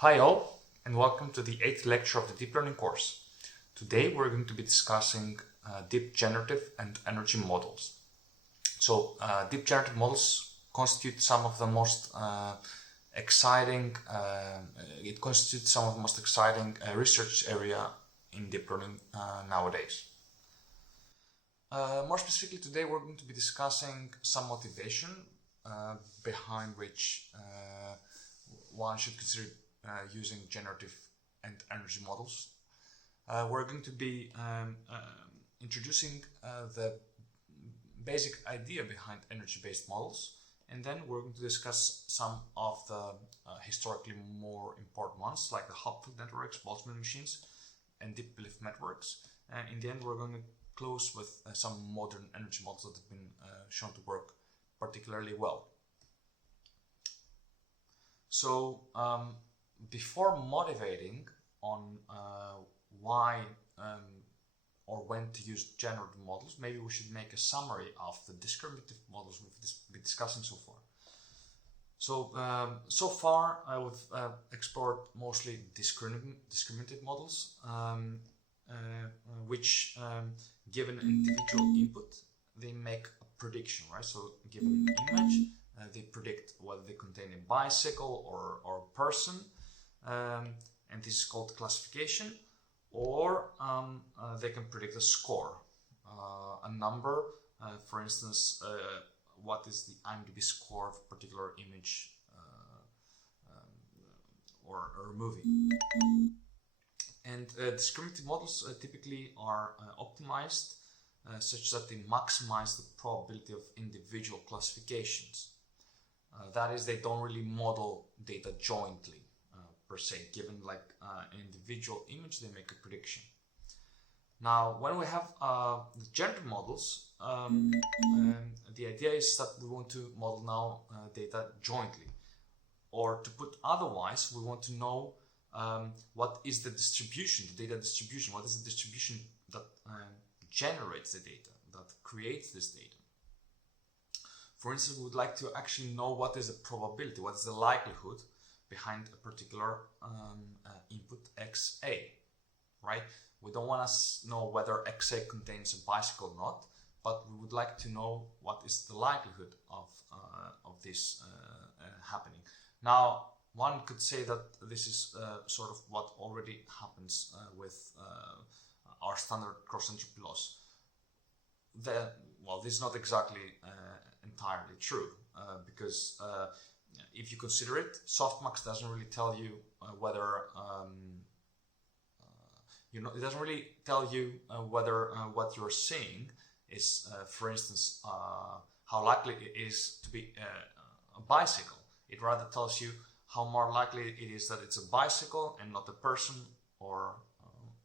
Hi all, and welcome to the 8th lecture of the Deep Learning course. Today we're going to be discussing deep generative and energy models. So deep generative models constitute some of the most exciting research area in deep learning nowadays. More specifically, today we're going to be discussing some motivation behind which one should consider using generative and energy models. We're going to be introducing the basic idea behind energy-based models, and then we're going to discuss some of the historically more important ones, like the Hopfield networks, Boltzmann machines, and deep belief networks. And in the end, we're going to close with some modern energy models that have been shown to work particularly well. So before motivating on why or when to use generative models, maybe we should make a summary of the discriminative models we've been discussing so far. So so far we've explored mostly discriminative models, which given an individual input, they make a prediction, right? So given an image, they predict whether they contain a bicycle or a person, and this is called classification, or they can predict a score, a number, for instance, what is the IMDb score of a particular image or movie. And discriminative models typically are optimized such that they maximize the probability of individual classifications. That is, they don't really model data jointly per se. Given like an individual image, they make a prediction. Now, when we have the generative models, the idea is that we want to model now data jointly. Or to put otherwise, we want to know what is the distribution, the data distribution, what is the distribution that generates the data, that creates this data. For instance, we would like to actually know what is the probability, what is the likelihood behind a particular input XA, right? We don't want to know whether XA contains a bicycle or not, but we would like to know what is the likelihood of this happening. Now, one could say that this is sort of what already happens with our standard cross-entropy loss. Well, this is not exactly entirely true, because if you consider it, softmax doesn't really tell you whether it doesn't really tell you whether what you're seeing is, for instance, how likely it is to be a bicycle. It rather tells you how more likely it is that it's a bicycle and not a person or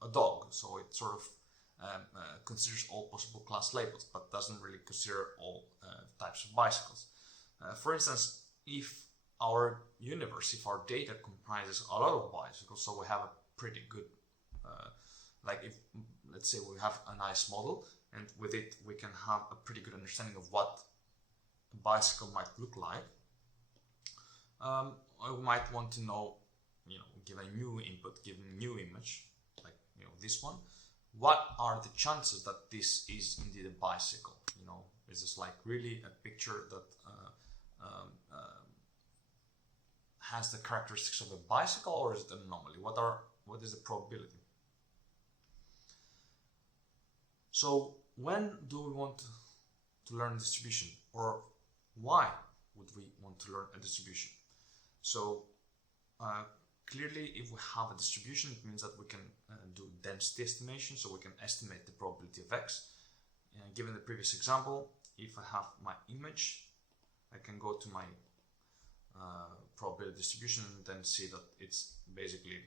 a dog. So it sort of considers all possible class labels, but doesn't really consider all types of bicycles. For instance, if our universe, if our data comprises a lot of bicycles, so we have a pretty good, like if, let's say we have a nice model, and with it we can have a pretty good understanding of what a bicycle might look like. We might want to know, given a new input, given a new image, like this one, what are the chances that this is indeed a bicycle? Is this like really a picture that has the characteristics of a bicycle, or is it an anomaly? What is the probability? So when do we want to learn distribution, or why would we want to learn a distribution? So clearly, if we have a distribution, it means that we can do density estimation, so we can estimate the probability of X. Given the previous example, if I have my image, I can go to my probability distribution and then see that it's basically,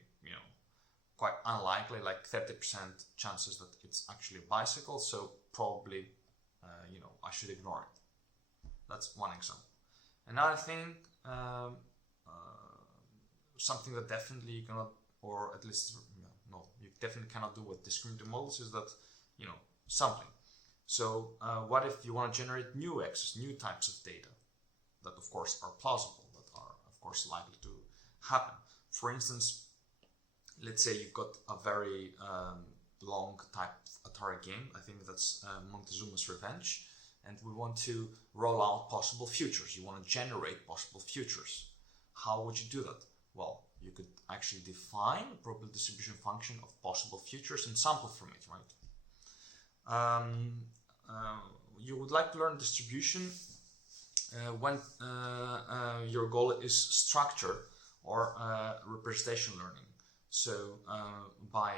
quite unlikely, like 30% chances that it's actually a bicycle, so probably, I should ignore it. That's one example. Another thing, something that definitely you cannot, or at least you definitely cannot do with discriminative models, is that sampling. So what if you want to generate new X's, new types of data that of course are plausible, that are of course likely to happen? For instance, let's say you've got a very long type Atari game. I think that's Montezuma's Revenge, and we want to roll out possible futures. You want to generate possible futures. How would you do that? Well, you could actually define a probability distribution function of possible futures and sample from it, right? You would like to learn distribution when your goal is structure or representation learning. So by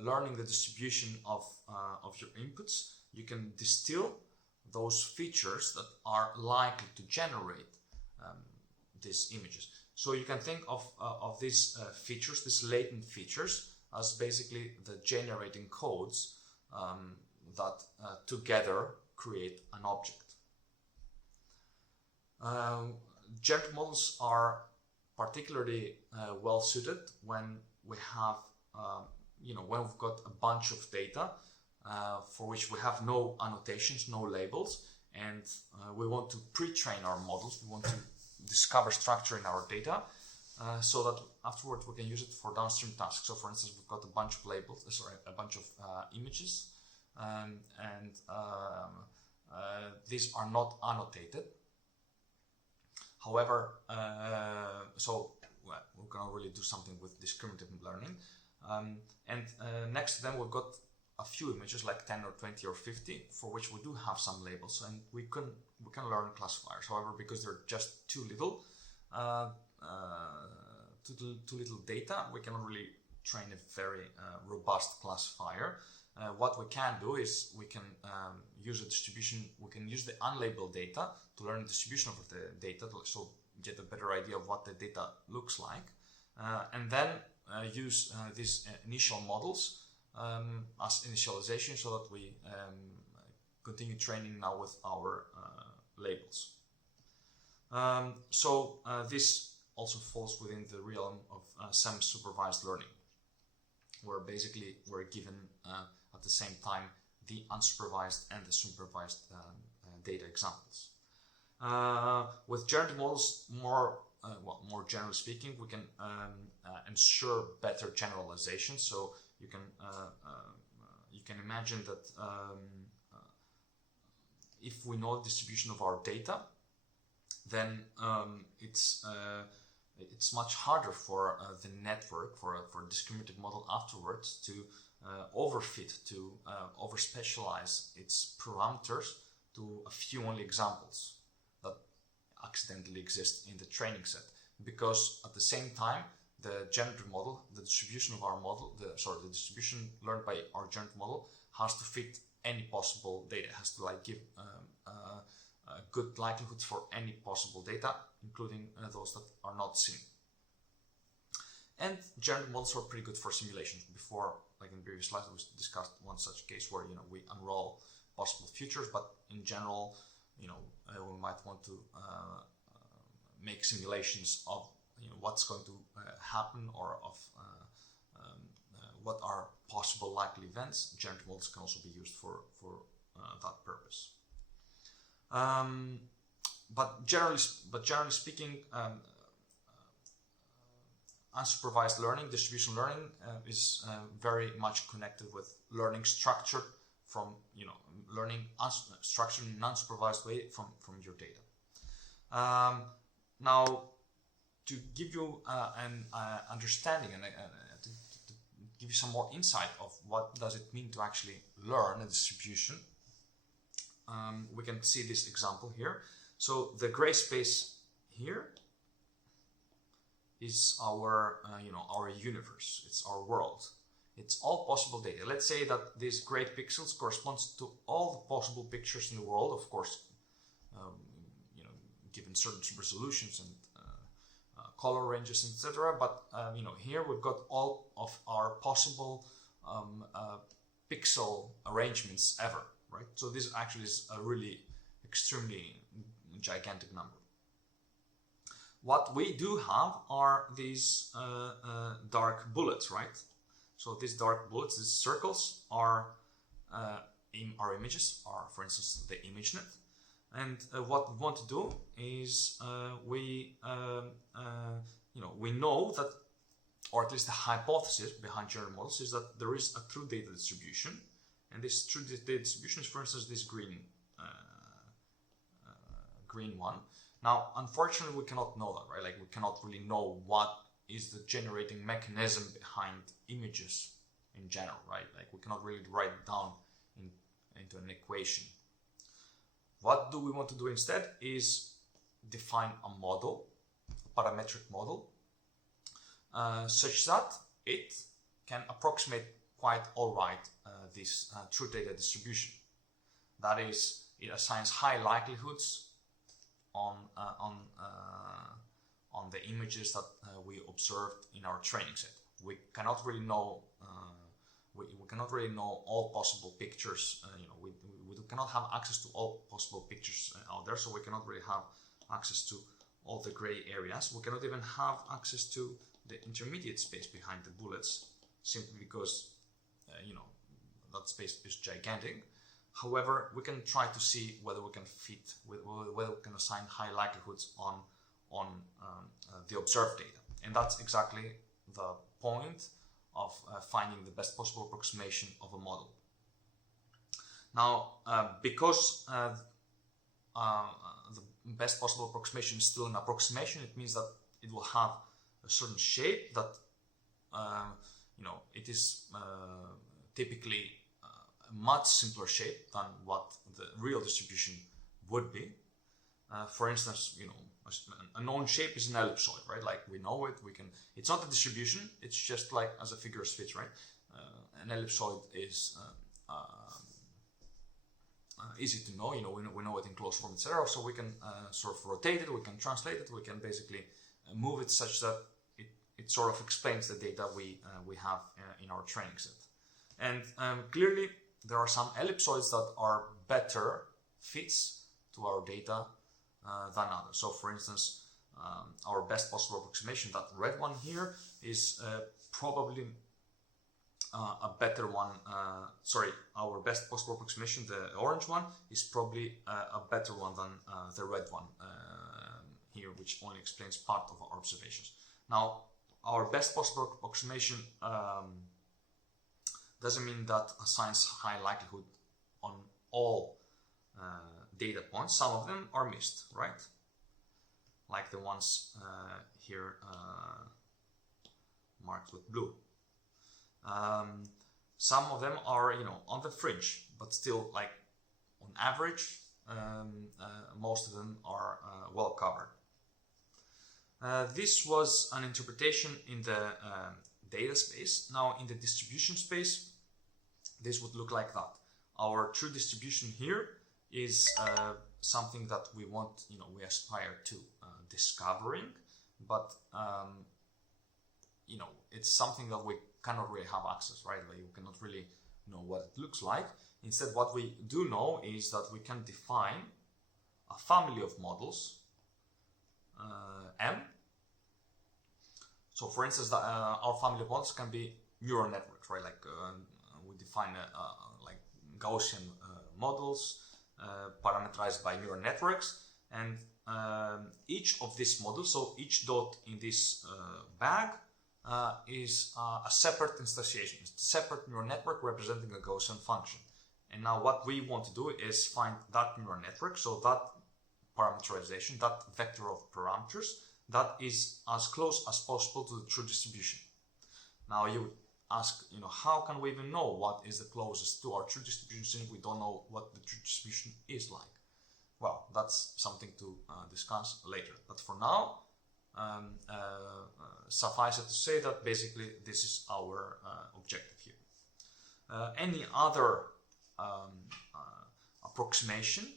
learning the distribution of your inputs, you can distill those features that are likely to generate these images. So you can think of these features, these latent features, as basically the generating codes that together create an object. Generative models are particularly well suited when we have, when we've got a bunch of data for which we have no annotations, no labels, and we want to pre-train our models. We want to discover structure in our data so that afterwards we can use it for downstream tasks. So for instance, we've got a bunch of labels, a bunch of images, and these are not annotated. However, we're going to really do something with discriminative learning. Next to them, we've got a few images like 10 or 20 or 50 for which we do have some labels, and we can learn classifiers. However, because they're just too little data, we cannot really train a very robust classifier. What we can do is we can use a distribution. We can use the unlabeled data to learn the distribution of the data, so get a better idea of what the data looks like, and then use these initial models as initialization, so that we continue training now with our labels. This also falls within the realm of semi-supervised learning, where basically we're given at the same time the unsupervised and the supervised data examples. With generative models, more generally speaking, we can ensure better generalization. So you can imagine that if we know the distribution of our data, then it's much harder for the network, for a discriminative model afterwards, to overfit, to overspecialize its parameters to a few only examples that accidentally exist in the training set. Because at the same time, the generative model, the distribution of our model, the distribution learned by our generative model has to fit any possible data. It has to give good likelihoods for any possible data, including those that are not seen. And generative models are pretty good for simulations. Before, like in the previous slide, we discussed one such case where we unroll possible futures, but in general, we might want to make simulations of what's going to happen, or of what are possible likely events. Generative models can also be used for that purpose. But generally speaking, unsupervised learning, distribution learning, is very much connected with learning structure from learning structured in an unsupervised way from your data. Now, to give you an understanding and to give you some more insight of what does it mean to actually learn a distribution, we can see this example here. So the gray space here is our our universe. It's our world. It's all possible data. Let's say that these gray pixels corresponds to all the possible pictures in the world, of course, given certain resolutions and color ranges, etc. But here we've got all of our possible pixel arrangements ever, right? So this actually is a really extremely gigantic number. What we do have are these dark bullets, right? So these dark bullets, these circles, are our images, are, for instance, the ImageNet. And what we want to do is we know that or at least the hypothesis behind generative models, is that there is a true data distribution, and this true data distribution is, for instance, this green one. Now, unfortunately, we cannot know that, right? Like, we cannot really know what is the generating mechanism behind images in general, right? Like, we cannot really write it down into an equation. What do we want to do instead is define a model, a parametric model, such that it can approximate quite all right this true data distribution. That is, it assigns high likelihoods on the images that we observed in our training set. We cannot really know we cannot really know all possible pictures. We cannot have access to all possible pictures out there, so we cannot really have access to all the gray areas. We cannot even have access to the intermediate space behind the bullets, simply because that space is gigantic. However, we can try to see whether we can fit, whether we can assign high likelihoods on the observed data, and that's exactly the point of finding the best possible approximation of a model. Now, because the best possible approximation is still an approximation, it means that it will have a certain shape that it is typically a much simpler shape than what the real distribution would be. For instance, a known shape is an ellipsoid, right? Like, we know it, it's not a distribution, it's just like as a figure of speech, right? An ellipsoid is easy to know, we know it in closed form, etc. So we can sort of rotate it, we can translate it, we can basically move it such that it sort of explains the data we have in our training set. And clearly, there are some ellipsoids that are better fits to our data than others. So, for instance, our best possible approximation, that red one here, is probably a better one. Our best possible approximation, the orange one, is probably a better one than the red one here, which only explains part of our observations. Now, our best possible approximation doesn't mean that assigns high likelihood on all data points. Some of them are missed, right? Like the ones here marked with blue. Some of them are, on the fringe, but still, like, on average, most of them are well covered. This was an interpretation in the data space. Now, in the distribution space, this would look like that. Our true distribution here is something that we want, we aspire to discovering, but it's something that we cannot really have access, right? Like, you cannot really know what it looks like. Instead, what we do know is that we can define a family of models, M. So, for instance, our family of models can be neural networks, right? Like, we define like Gaussian models parameterized by neural networks, and each of these models, so each dot in this bag, is a separate instantiation. It's a separate neural network representing a Gaussian function. And now what we want to do is find that neural network, so that parameterization, that vector of parameters, that is as close as possible to the true distribution. Now you would ask, how can we even know what is the closest to our true distribution since we don't know what the true distribution is like? Well, that's something to discuss later. But for now, suffice it to say that basically this is our objective here. Any other approximation,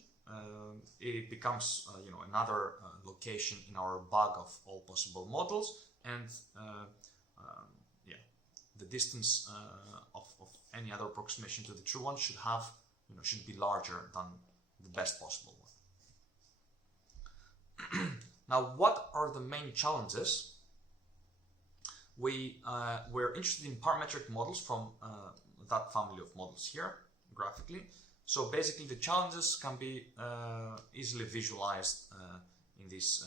it becomes another location in our bag of all possible models, and the distance of any other approximation to the true one should have should be larger than the best possible one. Now, what are the main challenges? We're interested in parametric models from that family of models here, graphically. So basically the challenges can be easily visualized in this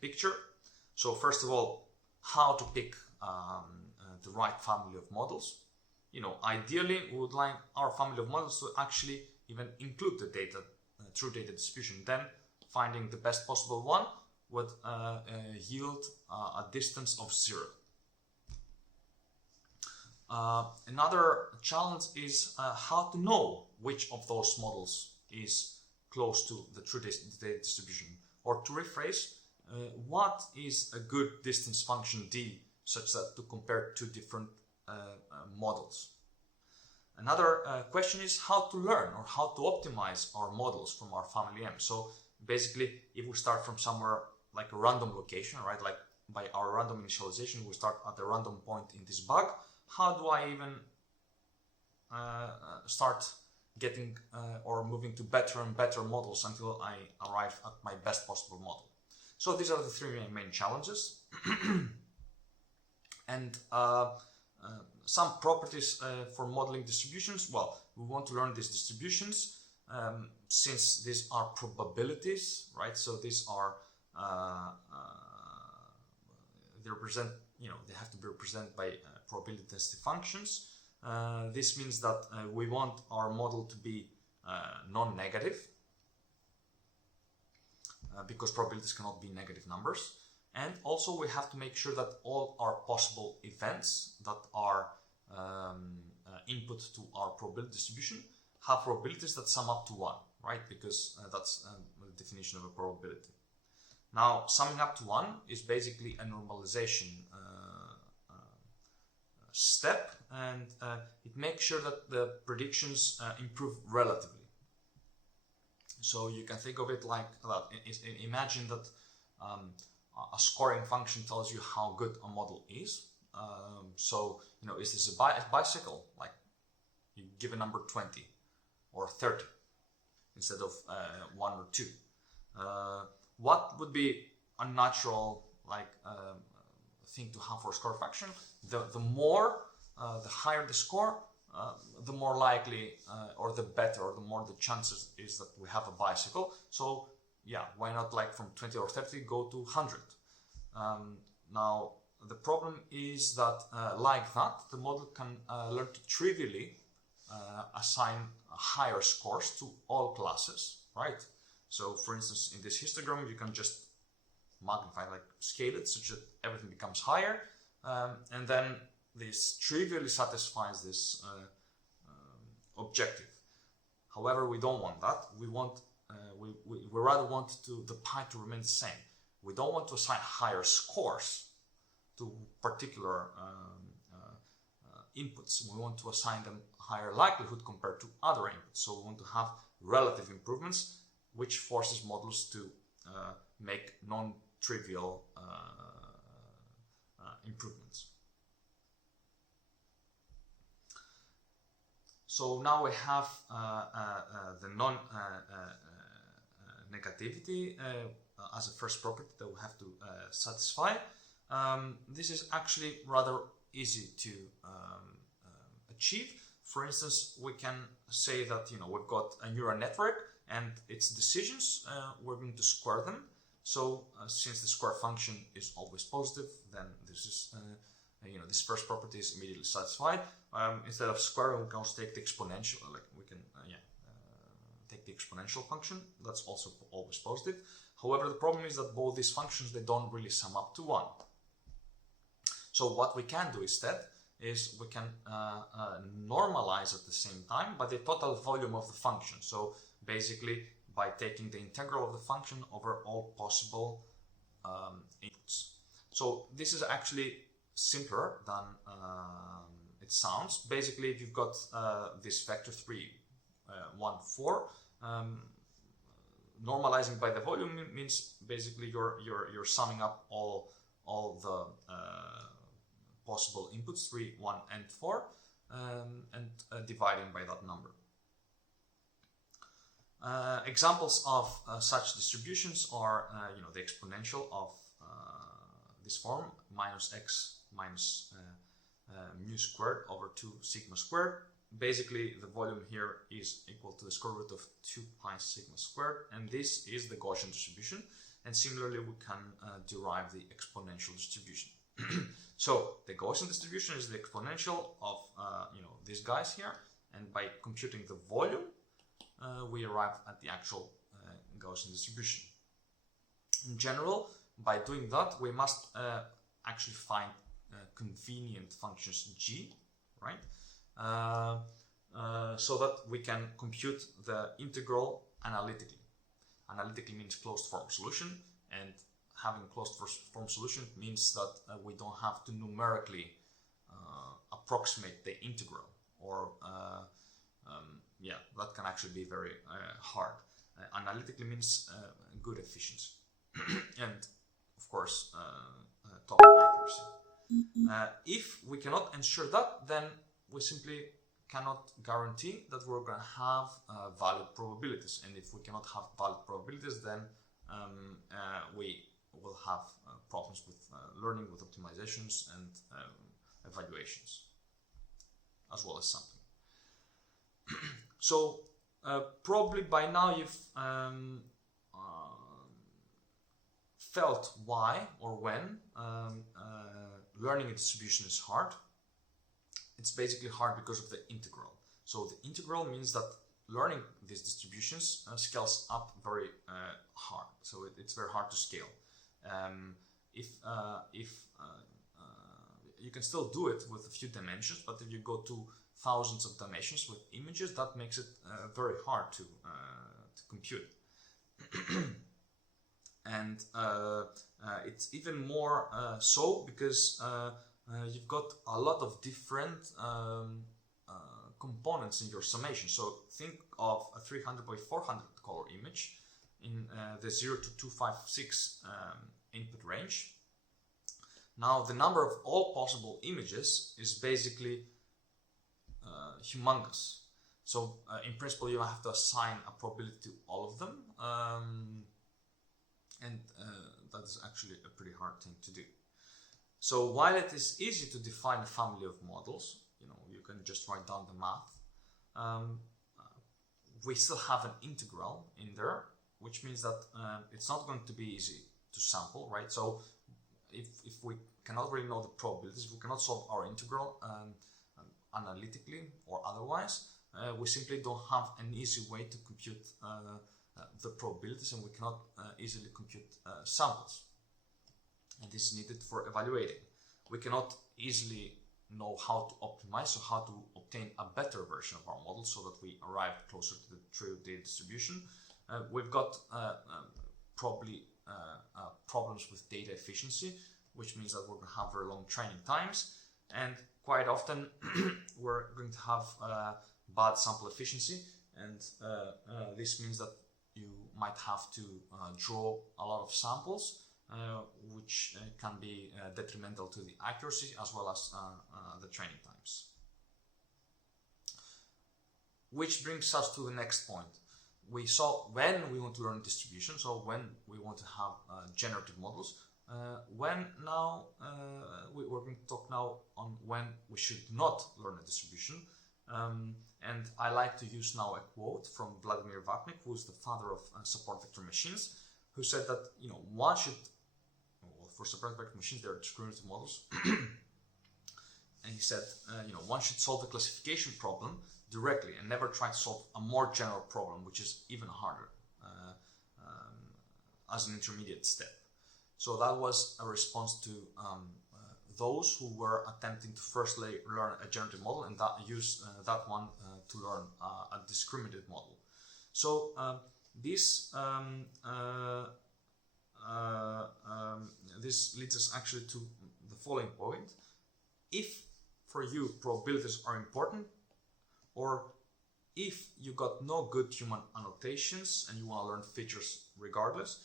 picture. So first of all, how to pick the right family of models. Ideally we would like our family of models to actually even include the data, true data distribution. Then finding the best possible one would yield a distance of 0. Another challenge is how to know which of those models is close to the true data distribution. Or to rephrase, what is a good distance function d such that to compare two different models. Another question is how to learn or how to optimize our models from our family M. So basically, if we start from somewhere like a random location, right, like by our random initialization, we start at a random point in this bug, how do I even start getting or moving to better and better models until I arrive at my best possible model? So these are the three main challenges. And some properties for modeling distributions. Well, we want to learn these distributions since these are probabilities, right? So these are they represent, they have to be represented by probability density functions. This means that we want our model to be non-negative because probabilities cannot be negative numbers. And also we have to make sure that all our possible events that are input to our probability distribution have probabilities that sum up to 1, right? Because that's the definition of a probability. Now, summing up to 1 is basically a normalization step, and it makes sure that the predictions improve relatively. So you can think of it like that. Imagine that a scoring function tells you how good a model is. So, is this a bicycle? Like, you give a number 20 or 30 instead of 1 or 2. What would be a natural thing to have for a score function? The more, the higher the score, the more likely or the better or the more the chances is that we have a bicycle. So yeah, why not like from 20 or 30 go to 100? Now the problem is that like that the model can learn to trivially assign higher scores to all classes, right? So for instance, in this histogram you can just magnify, like scale it such that everything becomes higher, and then this trivially satisfies this objective. However, we don't want that. We want we rather want the pi to remain the same. We don't want to assign higher scores to particular inputs. We want to assign them higher likelihood compared to other inputs. So we want to have relative improvements, which forces models to make non-trivial improvements. So now we have the non-negativity as a first property that we have to satisfy. This is actually rather easy to achieve. For instance, we can say that we've got a neural network and its decisions, we're going to square them. So since the square function is always positive, then this is this first property is immediately satisfied. Instead of squaring, we can also take the exponential. Like we can take the exponential function. That's also always positive. However, the problem is that both these functions, they don't really sum up to 1. So what we can do instead is we can normalize at the same time by the total volume of the function. So basically by taking the integral of the function over all possible inputs. So this is actually simpler than it sounds. Basically, if you've got this vector 3, 1, 4, normalizing by the volume means basically you're summing up all the possible inputs, 3, 1, and 4, and dividing by that number. Examples of such distributions are, the exponential of this form, minus x minus mu squared over 2 sigma squared. Basically, the volume here is equal to the square root of 2 pi sigma squared, and this is the Gaussian distribution. And similarly, we can derive the exponential distribution. So the Gaussian distribution is the exponential of these guys here, and by computing the volume, we arrive at the actual Gaussian distribution. In general, by doing that, we must actually find convenient functions g, right? So that we can compute the integral analytically. Analytically means closed form solution, and having a closed form solution means that we don't have to numerically approximate the integral, or that can actually be very hard. Analytically means good efficiency and of course top accuracy. If we cannot ensure that, then we simply cannot guarantee that we're going to have valid probabilities, and if we cannot have valid probabilities, then we will have problems with learning, with optimizations and evaluations, as well as sampling. So probably by now you've felt why or when learning a distribution is hard. It's basically hard because of the integral. So the integral means that learning these distributions scales up very hard. So it's very hard to scale. If you can still do it with a few dimensions, but if you go to thousands of dimensions with images, that makes it very hard to compute. And it's even more so because you've got a lot of different components in your summation. So think of a 300 by 400 color image in the 0 to 256 input range. Now the number of all possible images is basically humongous. So in principle you have to assign a probability to all of them, and that is actually a pretty hard thing to do. So while it is easy to define a family of models, you can just write down the math, we still have an integral in there, which means that it's not going to be easy to sample, right? So if we cannot really know the probabilities, we cannot solve our integral analytically or otherwise, we simply don't have an easy way to compute the probabilities, and we cannot easily compute samples. And this is needed for evaluating. We cannot easily know how to optimize or how to obtain a better version of our model so that we arrive closer to the true data distribution. We've got probably problems with data efficiency, which means that we're going to have very long training times, and quite often we're going to have bad sample efficiency, and this means that you might have to draw a lot of samples, which can be detrimental to the accuracy as well as the training times. Which brings us to the next point. We saw when we want to learn distribution, so when we want to have generative models. We're going to talk now on when we should not learn a distribution. And I like to use now a quote from Vladimir Vatnik, who is the father of support vector machines, who said that one should, for support vector machines, they're discriminative models, and he said one should solve the classification problem directly and never try to solve a more general problem, which is even harder, as an intermediate step. So that was a response to those who were attempting to firstly learn a generative model and use that one to learn a discriminative model. So this leads us actually to the following point. If for you probabilities are important, or if you got no good human annotations and you want to learn features regardless,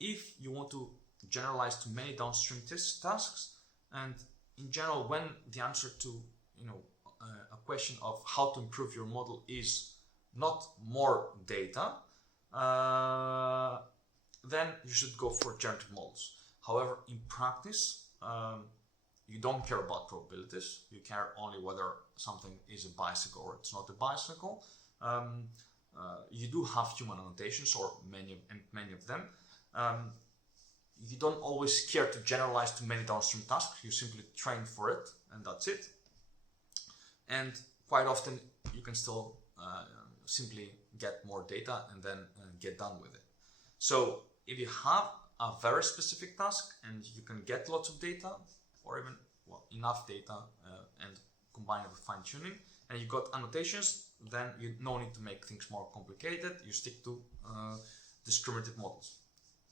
if you want to generalize to many downstream tasks, and in general when the answer to a question of how to improve your model is not more data, then you should go for generative models. However, in practice, you don't care about probabilities. You care only whether something is a bicycle or it's not a bicycle. You do have human annotations, or many of them. you don't always care to generalize to many downstream tasks. You simply train for it, and that's it. And quite often you can still simply get more data and then get done with it. So if you have a very specific task and you can get lots of data, or even enough data, and combine it with fine-tuning, and you got annotations, then you no need to make things more complicated. You stick to discriminative models.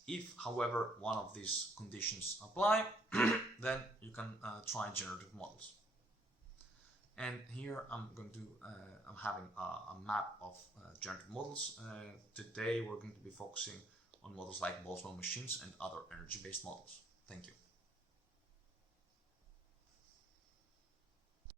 If, however, one of these conditions apply, then you can try generative models. And here I'm having a map of generative models. Today we're going to be focusing on models like Boltzmann machines and other energy-based models. Thank you.